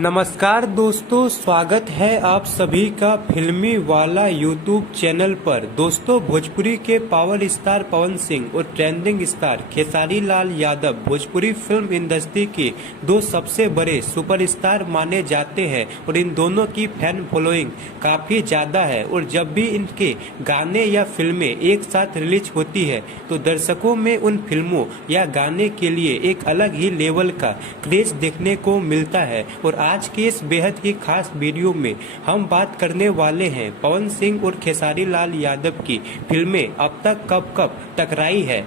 नमस्कार दोस्तों, स्वागत है आप सभी का फिल्मी वाला यूट्यूब चैनल पर। दोस्तों, भोजपुरी के पावर स्टार पवन सिंह और trending star Khesari Lal Yadav Bhojpuri film industry के दो सबसे बड़े सुपरस्टार माने जाते हैं और इन दोनों की फैन फॉलोइंग काफी ज्यादा है। और जब भी इनके गाने या फिल्में एक साथ रिलीज होती है तो दर्शकों में उन फिल्मों या गाने के लिए एक अलग ही लेवल का क्रेज देखने को मिलता है। और आज के इस बेहद ही खास वीडियो में हम बात करने वाले हैं पवन सिंह और खेसारी लाल यादव की फिल्में अब तक कब कब टकराई है,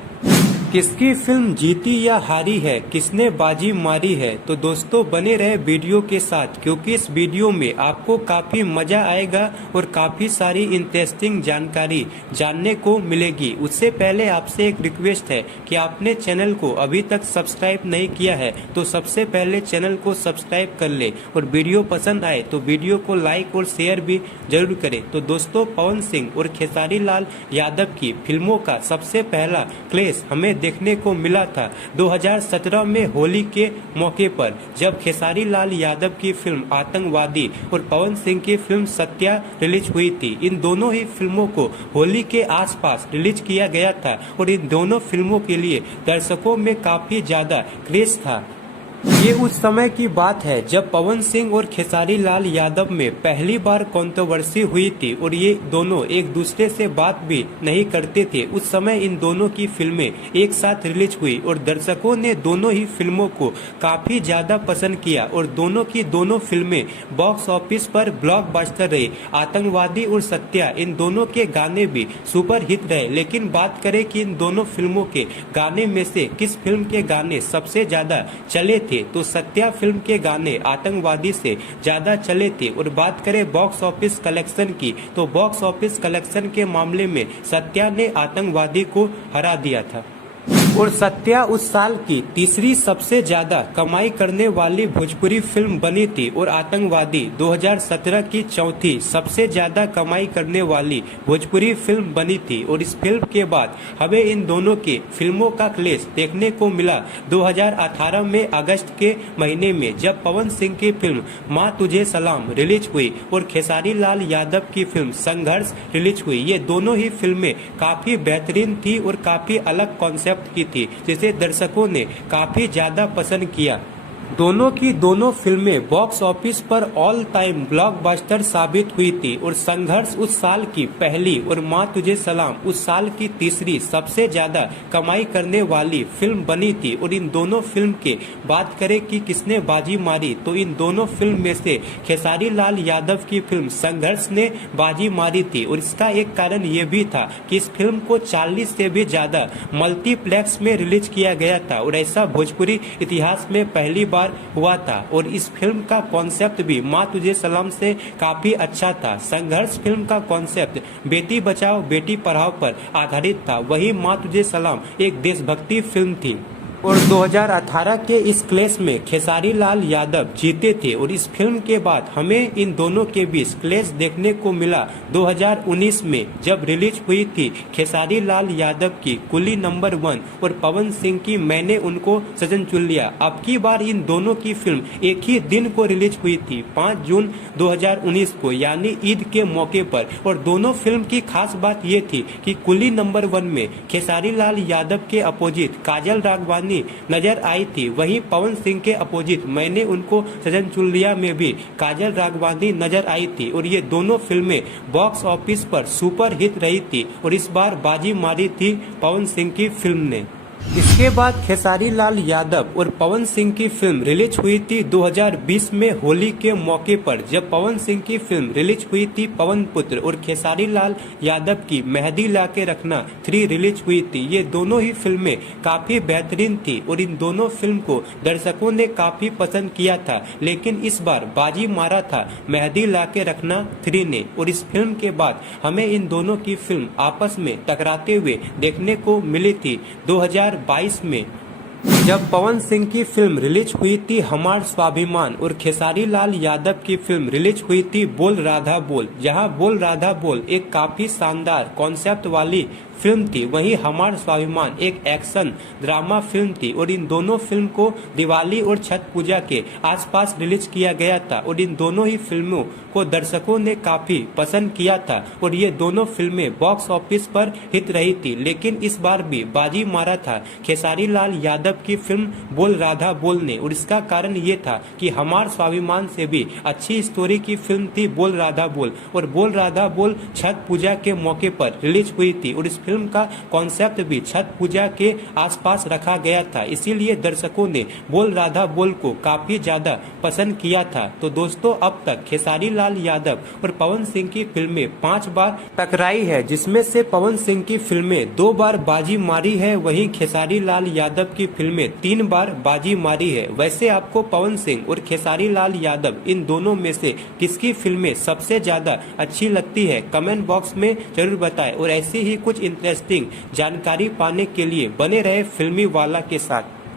किसकी फिल्म जीती या हारी है, किसने बाजी मारी है। तो दोस्तों, बने रहे वीडियो के साथ क्योंकि इस वीडियो में आपको काफी मजा आएगा और काफी सारी इंटरेस्टिंग जानकारी जानने को मिलेगी। उससे पहले आपसे एक रिक्वेस्ट है कि आपने चैनल को अभी तक सब्सक्राइब नहीं किया है तो सबसे पहले चैनल को सब्सक्राइब कर ले और वीडियो पसंद आए तो वीडियो को लाइक और शेयर भी जरूर करें। तो दोस्तों, पवन सिंह और खेसारी लाल यादव की फिल्मों का सबसे पहला क्लेश हमें देखने को मिला था 2017 में होली के मौके पर, जब खेसारी लाल यादव की फिल्म आतंकवादी और पवन सिंह की फिल्म सत्या रिलीज हुई थी। इन दोनों ही फिल्मों को होली के आसपास रिलीज किया गया था और इन दोनों फिल्मों के लिए दर्शकों में काफी ज्यादा क्रेज था। ये उस समय की बात है जब पवन सिंह और खेसारी लाल यादव में पहली बार कंट्रोवर्सी हुई थी और ये दोनों एक दूसरे से बात भी नहीं करते थे। उस समय इन दोनों की फिल्में एक साथ रिलीज हुई और दर्शकों ने दोनों ही फिल्मों को काफी ज्यादा पसंद किया और दोनों की दोनों फिल्में बॉक्स ऑफिस पर ब्लॉकबस्टर रही। आतंकवादी और सत्या, इन दोनों के गाने भी सुपर हिट रहे। लेकिन बात करें कि इन दोनों फिल्मों के गाने में से किस फिल्म के गाने सबसे ज्यादा चले थे, तो सत्या फिल्म के गाने आतंकवादी से ज्यादा चले थे। और बात करें बॉक्स ऑफिस कलेक्शन की, तो बॉक्स ऑफिस कलेक्शन के मामले में सत्या ने आतंकवादी को हरा दिया था और सत्या उस साल की तीसरी सबसे ज्यादा कमाई करने वाली भोजपुरी फिल्म बनी थी और आतंकवादी 2017 की चौथी सबसे ज्यादा कमाई करने वाली भोजपुरी फिल्म बनी थी। और इस फिल्म के बाद हमें इन दोनों के फिल्मों का क्लेश देखने को मिला 2018 में अगस्त के महीने में, जब पवन सिंह की फिल्म माँ तुझे सलाम रिलीज हुई और खेसारी लाल यादव की फिल्म संघर्ष रिलीज हुई। ये दोनों ही फिल्में काफी बेहतरीन थी और काफी अलग कॉन्सेप्ट की थी, जिसे दर्शकों ने काफी ज्यादा पसंद किया। दोनों की दोनों फिल्में बॉक्स ऑफिस पर ऑल टाइम ब्लॉकबस्टर साबित हुई थी और संघर्ष उस साल की पहली और माँ तुझे सलाम उस साल की तीसरी सबसे ज्यादा कमाई करने वाली फिल्म बनी थी। और इन दोनों फिल्म के बात करें कि किसने बाजी मारी, तो इन दोनों फिल्म में से खेसारी लाल यादव की फिल्म संघर्ष ने बाजी मारी थी। और इसका एक कारण ये भी था कि इस फिल्म को 40 से भी ज्यादा मल्टीप्लेक्स में रिलीज किया गया था और ऐसा भोजपुरी इतिहास में पहली बार हुआ था। और इस फिल्म का कॉन्सेप्ट भी माँ तुझे सलाम से काफी अच्छा था। संघर्ष फिल्म का कॉन्सेप्ट बेटी बचाओ बेटी पढ़ाओ पर आधारित था, वही माँ तुझे सलाम एक देशभक्ति फिल्म थी। और 2018 के इस क्लेश में खेसारी लाल यादव जीते थे और इस फिल्म के बाद हमें इन दोनों के बीच क्लेश देखने को मिला 2019 में, जब रिलीज हुई थी खेसारी लाल यादव की कुली नंबर 1 और पवन सिंह की मैंने उनको सजन चुन लिया। अब की बार इन दोनों की फिल्म एक ही दिन को रिलीज हुई थी, 5 जून 2019 को, यानी ईद के मौके पर। और दोनों फिल्म की खास बात ये थी कि कुली नंबर 1 में खेसारी लाल यादव के अपोजिट काजल राघवानी नजर आई थी, वहीं पवन सिंह के अपोजिट मैंने उनको सजन चुन लिया में भी काजल राघवानी नजर आई थी। और ये दोनों फिल्में बॉक्स ऑफिस पर सुपर हिट रही थी और इस बार बाजी मारी थी पवन सिंह की फिल्म ने। इसके बाद खेसारी लाल यादव और पवन सिंह की फिल्म रिलीज हुई थी 2020 में होली के मौके पर, जब पवन सिंह की फिल्म रिलीज हुई थी पवन पुत्र और खेसारी लाल यादव की मेहंदी लाके रखना 3 रिलीज हुई थी। ये दोनों ही फिल्में काफी बेहतरीन थी और इन दोनों फिल्म को दर्शकों ने काफी पसंद किया था। लेकिन इस बार बाजी मारा था मेहंदी लाके रखना 3 ने। और इस फिल्म के बाद हमें इन दोनों की फिल्म आपस में टकराते हुए देखने को मिली थी 2022 में। जब पवन सिंह की फिल्म रिलीज हुई थी हमार स्वाभिमान और खेसारी लाल यादव की फिल्म रिलीज हुई थी बोल राधा बोल, जहां बोल राधा बोल एक काफी शानदार कॉन्सेप्ट वाली फिल्म थी, वहीं हमार स्वाभिमान एक एक्शन ड्रामा फिल्म थी और इन दोनों फिल्म को दिवाली और छठ पूजा के आसपास रिलीज किया गया था और इन दोनों ही फिल्मों को दर्शकों ने काफी पसंद किया था और ये दोनों फिल्में बॉक्स ऑफिस पर हिट रही थी। लेकिन इस बार भी बाजी मारा था खेसारी लाल यादव की फिल्म बोल राधा बोल ने और इसका कारण ये था कि हमार स्वाभिमान से भी अच्छी स्टोरी की फिल्म थी बोल राधा बोल और बोल राधा बोल छठ पूजा के मौके पर रिलीज हुई थी और इस फिल्म का कॉन्सेप्ट भी छठ पूजा के आसपास रखा गया था, इसीलिए दर्शकों ने बोल राधा बोल को काफी ज्यादा पसंद किया था। तो दोस्तों अब तक खेसारी लाल यादव और पवन सिंह की फिल्में 5 बार टकराई है, जिसमें से पवन सिंह की फिल्में 2 बार बाजी मारी है, वहीं खेसारी लाल यादव की फिल्में 3 बार बाजी मारी है। वैसे आपको पवन सिंह और खेसारी लाल यादव इन दोनों में से किसकी फिल्में सबसे ज्यादा अच्छी लगती है, कमेंट बॉक्स में जरूर बताएं और ऐसी ही कुछ इंटरेस्टिंग जानकारी पाने के लिए बने रहे फिल्मी वाला के साथ।